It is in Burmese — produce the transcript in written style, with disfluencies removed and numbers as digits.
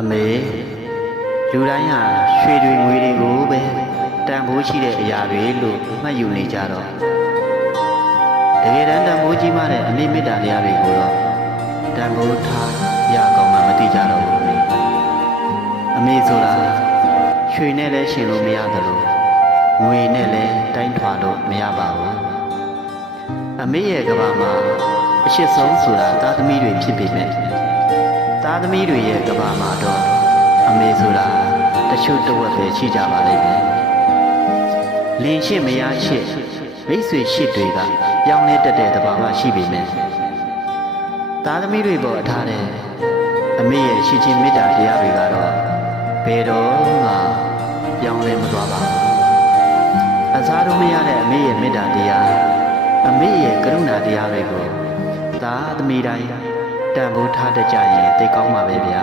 အမေလူတိုင်းဟာရွှေတွေငွေတွေကိုပဲတန်ဖိုးရှိတဲ့အရာတွေလို့မှတ်ယူနေကြတော့တကယ်တမ်းတန်ဖိုးကြီးမှတဲ့အမေမေတ္တာတရားတွေကိုတော့တန်ဖိုးထားရကောင်းမှမသိကြတော့ဘူးအမေဆိုတာရွှေနဲ့လည်းရှင်လို့မရသလိုငွေနဲ့လည်းတိုင်းထွာလို့မရပါဘူးအမေရဲ့ကဘာမှာအရှိဆုံးဆိုတာသားသမီးတွေဖြစ်ပေမဲ့သားသမီးတွေရဲ့ကဘာမှာတော့အမေဆိုတာတချို့တဝက်ပဲရှိကြပါလိမ့်မယ်လင်ရှိမရရှိမိတ်ဆွေရှိတွေကပြောင်းလဲတတ်တဲ့တဘာမှရှိပေမဲ့သားသမီးတွေပေါ်ထားတဲ့အမေရဲ့ရှိချင်းမေတ္တာတရားတွေကတော့ဘယ်တော့မှပြောင်းလဲမသွားပါဘူးအစားတို့မရတဲ့အမေရဲ့မေတ္တာတရားအမေရဲ့ကရုဏာတရားတွေကိုသားသမီးတိုင်းတန်ဖိုးထားတတ်ကြရင်သိကောင်းပါပဲဗျာ